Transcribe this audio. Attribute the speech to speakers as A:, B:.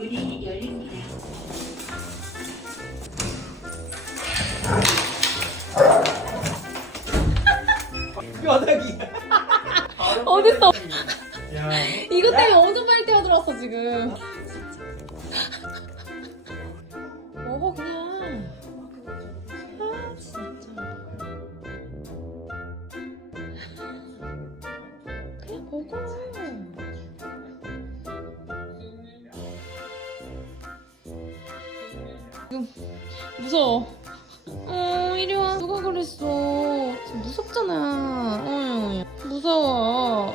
A: 문이 열립니다.
B: 어딨어?
C: 야.
B: 이것 때문에 엄청 빨리 뛰어들었어 지금. 먹어 그냥. 아 진짜. 그냥 먹어. 무서워. 어, 이리 와. 누가 그랬어. 무섭잖아. 어휴, 무서워.